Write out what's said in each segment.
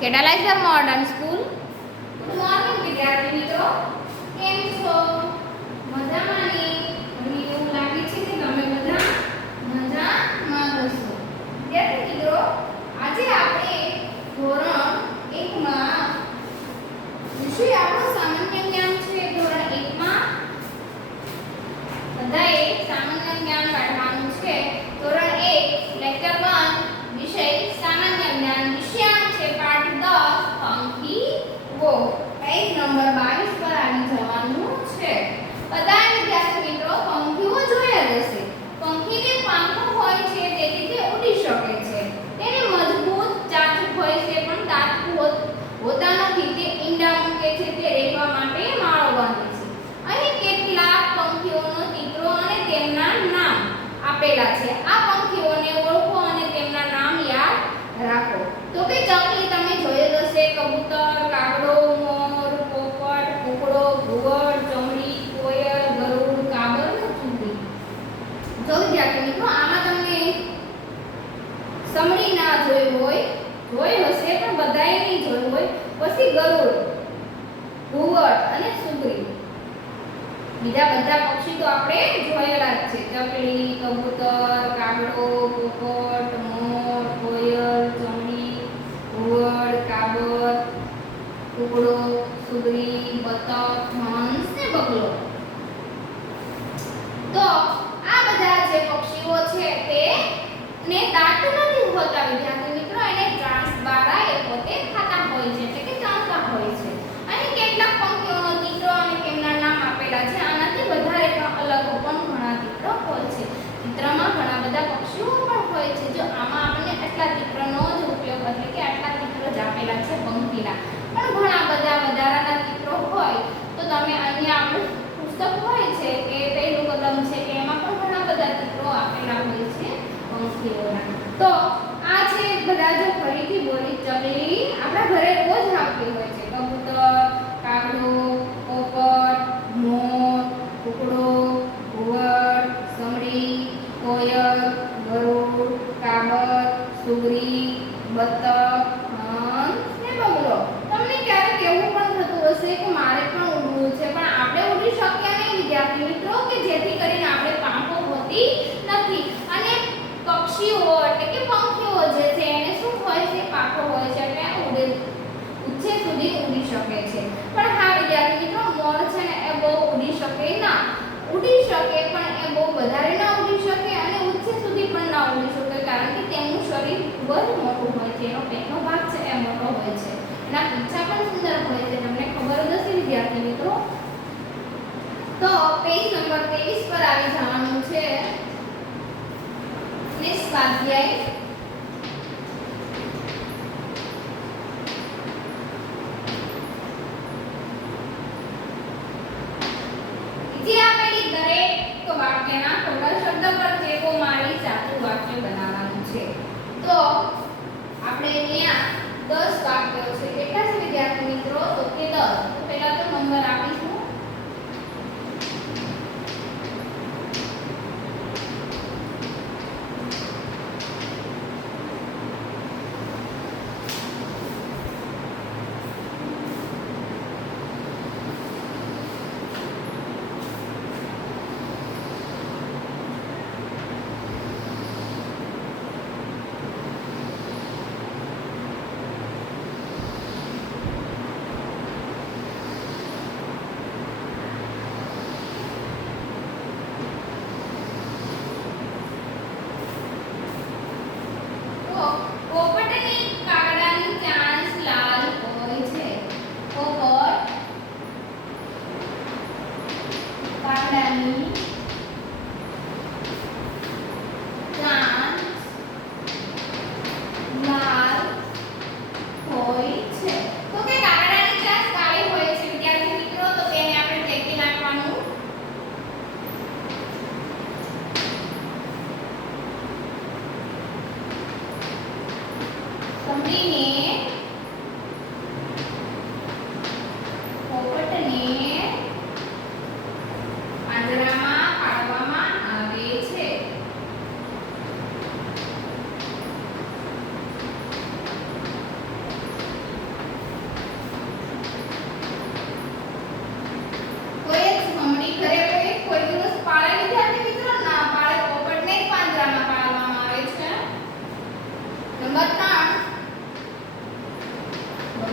Catalyser modern school. Good morning વિદ્યાર્થી મિત્રો. કેમ છો? મજામાં ને મને એવું લાગે છે કે તમે બધા મજામાં હશો? વિદ્યાર્થી મિત્રો, આજે આપણે ધોરણ એકમાં વિષય આપણો સામાન્ય જ્ઞાન છે. ધોરણ એકમાં બધાએ સામાન્ય જ્ઞાન કાઢવાનું છે ધોરણ એક લેક્ચર વન વિષય સામાન્ય જ્ઞાન વિષયાંક છે પાઠ દસ પંખીઓ પેજ નંબર બાવીસ પર આવી જવાનું છે બધા વિદ્યાર્થી મિત્રો પંખીઓ જોયા જ હશે પંખીને પાંખો હોય છે તેથી તે ઉડી શકે છે તેને મજબૂત ચાંચું હોય છે પણ દાંત હોત- હોતા નથી તે ઈંડા મૂકે છે તે રહેવા માટે માળો બાંધે છે અહીં કેટલાક પંખીઓનો ચિત્રો અને તેમના નામ આપેલા છે. આ પંખીઓને ઓળખો અને તેમના નામ યાદ રાખો. તો કે ચકલી તમે જોયેલ હશે, કબૂતર, કાગડો, મોર, પોપટ, કુકડો, ઘુવડ, ચમડી, કોયલ, ગરુડ કાબર ચૂંટણી. જો વિદ્યાર્થી મિત્રો, આમાં તમને સમડી ના જોઈ હોય જોઈ હશે, પણ બધાએ નહીં જોઈ હોય. પછી ગરુડ, ઘુવડ અને બીજા બધા પક્ષી તો આપણે જોયેલા જ છે. ચકલી, કબૂતર, કાગડો, પોપટ, મોર, કોયલ, ચમડી ઘુવડ કાબર કુકડો સુગરી, બતક હંસ ને બગલો. તો આ બધા જે પક્ષીઓ છે તે ને દાંત નથી હોતા વિદ્યાર્થી મિત્રો. એને ટ્રાન્સ દ્વારા એ પોતે ખાતા હોય છે એટલે કે ચાવતા હોય છે અહીં કેટલાક પંખીઓનો ચિત્રો અને તેમના નામ આપેલા છે આનાથી વધારે પણ અલગ પણ ઘણા ચિત્રો હોય છે ચિત્રમાં ઘણા બધા પક્ષીઓ પણ હોય છે જો આમાં આપણને આટલા ચિત્રનો જ ઉપયોગ એટલે કે આટલા ચિત્રો જ આપેલા છે પંખીના પણ ઘણા બધા વધારાના ચિત્રો હોય તો તમે અહીંયા આપણું પુસ્તક હોય છે કે પહેલું કદમ છે કે એમાં પણ ઘણા બધા ચિત્રો આપેલા હોય છે પંખીઓના તો આ છે બધા જો ફરીથી બોલી ચકલી આપણા ઘરે રોજ આવતી હોય છે કબૂતર કાગડો પોપટ મોર કુકડો ઘુવડ સમડી કોયલ ગરુડ કાબર સુગરી, બતક હંસ ને બગલો તમને ક્યારેક એવું પણ થતું હશે કે મારે પણ ઉડવું છે, પણ આપણે ઉડી શક્યા નહીં, વિદ્યાર્થી મિત્રો, કે જેથી કરીને આપણે પાંખો હોતી નથી. અને પક્ષીઓ એટલે કે પંખીઓ જે છે, એને શું હોય છે, પાંખો હોય છે, એટલે ઉડે ઉચ્ચે સુધી ઉડી શકે છે. પણ હા, વિદ્યાર્થી મિત્રો, મોર છે ને એ બહુ ઉડી શકે ના ઉડી શકે પણ એ બહુ વધારે ના ઉડી શકે અને ઊંચે સુધી પણ ના ઉડી શકે કારણ કે તેમનું શરીર ખૂબ જ મોટું હોય છે એનો પેટનો ભાગ છે એ મોટો હોય છે એના પીછા પણ સુંદર હોય છે તમને ખબર જ હશે વિદ્યાર્થી મિત્રો તો પેજ નંબર 23 પર આવી જવાનું છે. ને આપેલી દરેક વાક્યના ટોટલ શબ્દ પર ટેકો મારી સાચું વાક્ય બનાવવાનું છે. તો આપણે અહીંયા 10 વાક્યો છે. કેટલા છે વિદ્યાર્થી મિત્રો? તો કે 10 તો પહેલા તો નંબર આપીશું.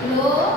Glória.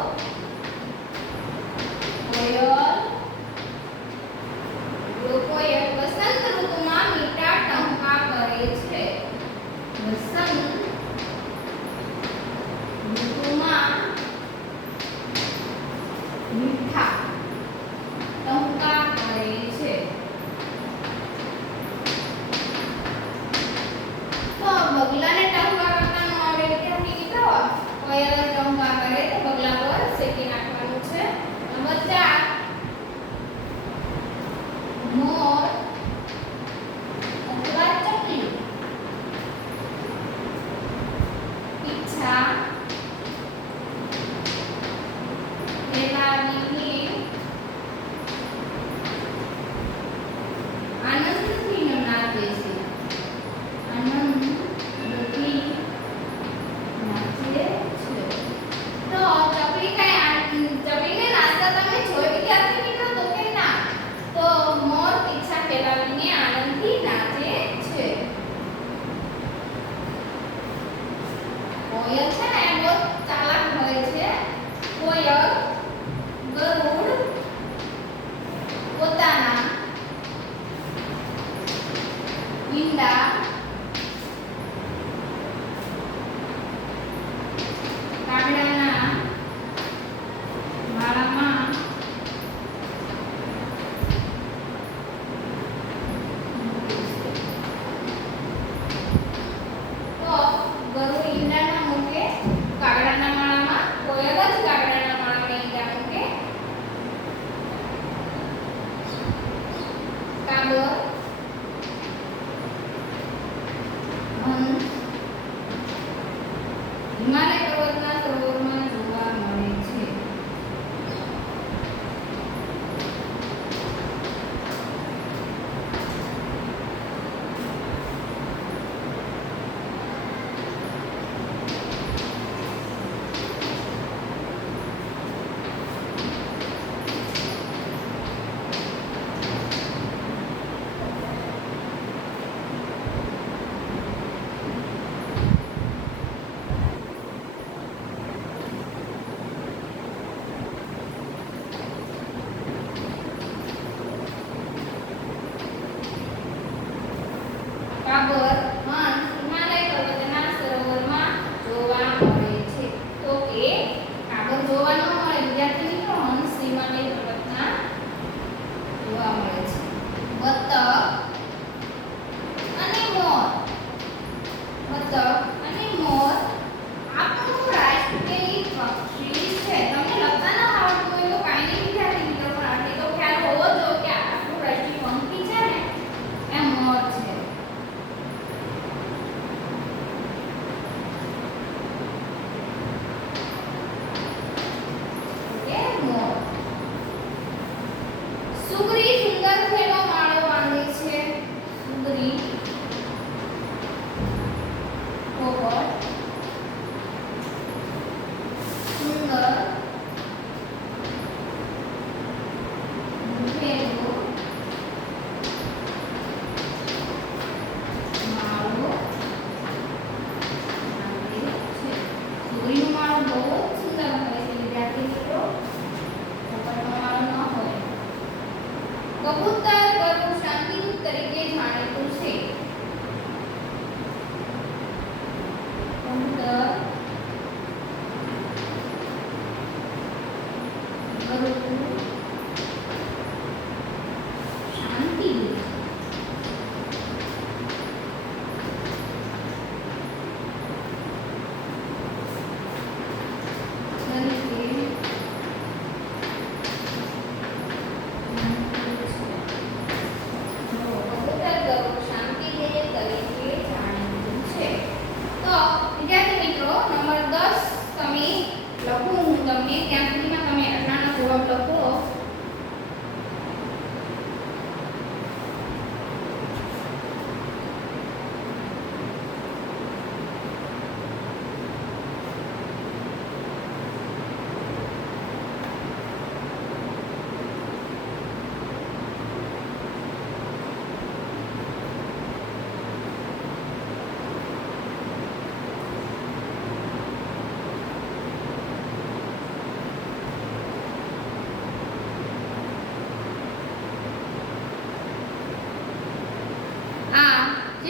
Mana কি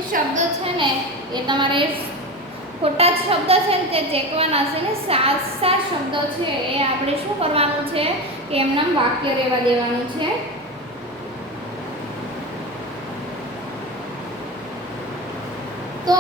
શબ્દ છે ને, એ તમારે ખોટા જ શબ્દ છે ને તે ચેકવાના છે ને, સાત સાત શબ્દો છે, એ આપણે શું કરવાનું છે કે એમના વાક્ય રહેવા દેવાનું છે. તો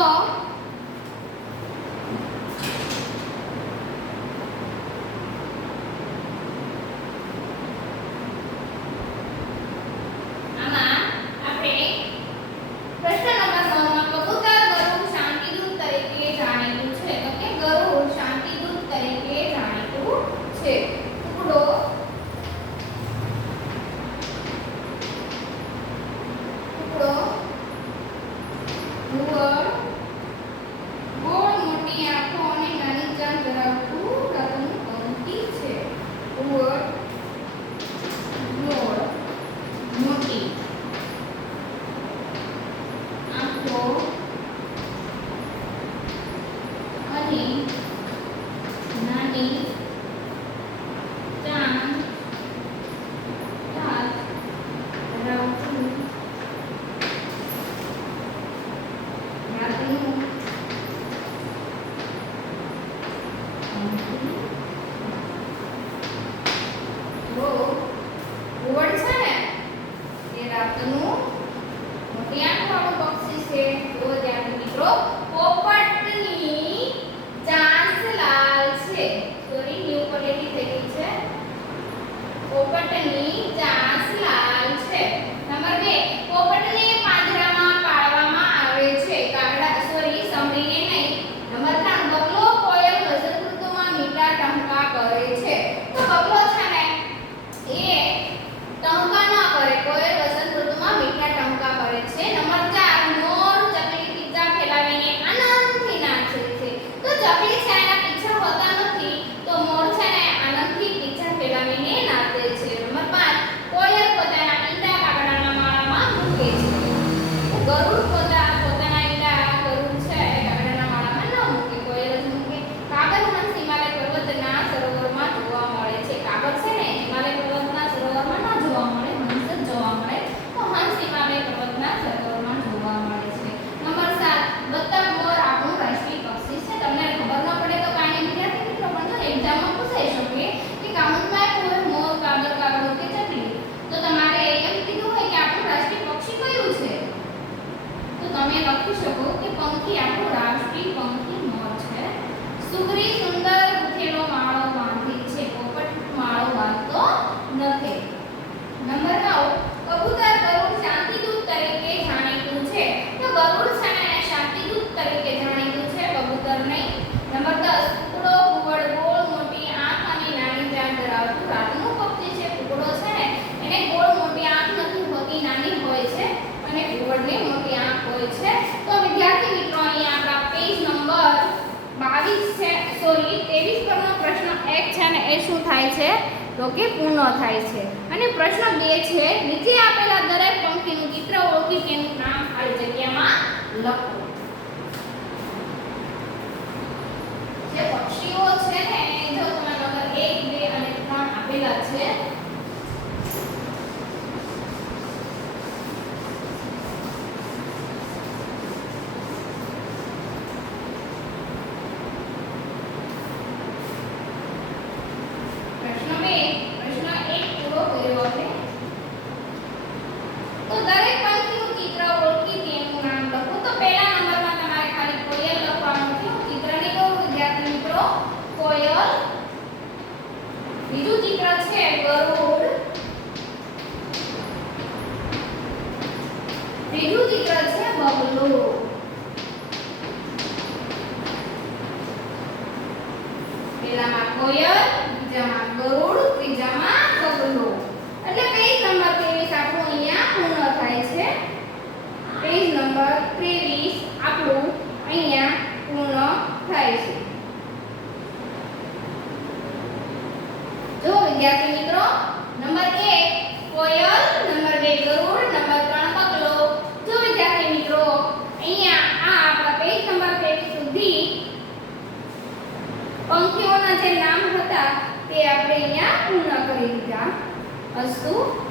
minha nova chegou e vamos criar કે પૂર્ણ થાય છે. અને પ્રશ્ન બે છે નીચે આપેલા દરેક પંક્તિનું ચિત્ર ઓળખી તેનું નામ ખાલી જગ્યામાં લખો. જે પક્ષીઓ છે ને જો તમે નંબર 1 2 અને 3 આપેલા છે પ્રશ્ન બે પ્રશ્ન એક પૂરો કર્યો આપણે તો દરેક પંક્તિનું ચિત્ર ઓળખી તેનું નામ લખો તો પહેલા નંબરમાં તમારે ખાલી કોયલ લખવાનું છે હું ચિત્રની કહું વિદ્યાર્થી મિત્રો કોયલ બીજું ચિત્ર છે ગરુડ ત્રીજું ચિત્ર છે બગલો પહેલામાં કોયલ બીજામાં ગરુડ ત્રીજામાં બગલો એટલે પેજ નંબર 23 આપણું અહીંયા પૂર્ણ થાય છે પેજ નંબર 23 આપણું અહીંયા પૂર્ણ થાય છે. જો વિદ્યાર્થી મિત્રો, નંબર 1 કોયલ નંબર 2 ગરુડ, નંબર 3 બગલો. જો વિદ્યાર્થી મિત્રો, અહીંયા આ આપણા પેજ નંબર 23 સુધી પંખીઓના જે નામ હતા, તે આપણે અહીંયા પૂર્ણ કરી દીધા. અસ્તુ.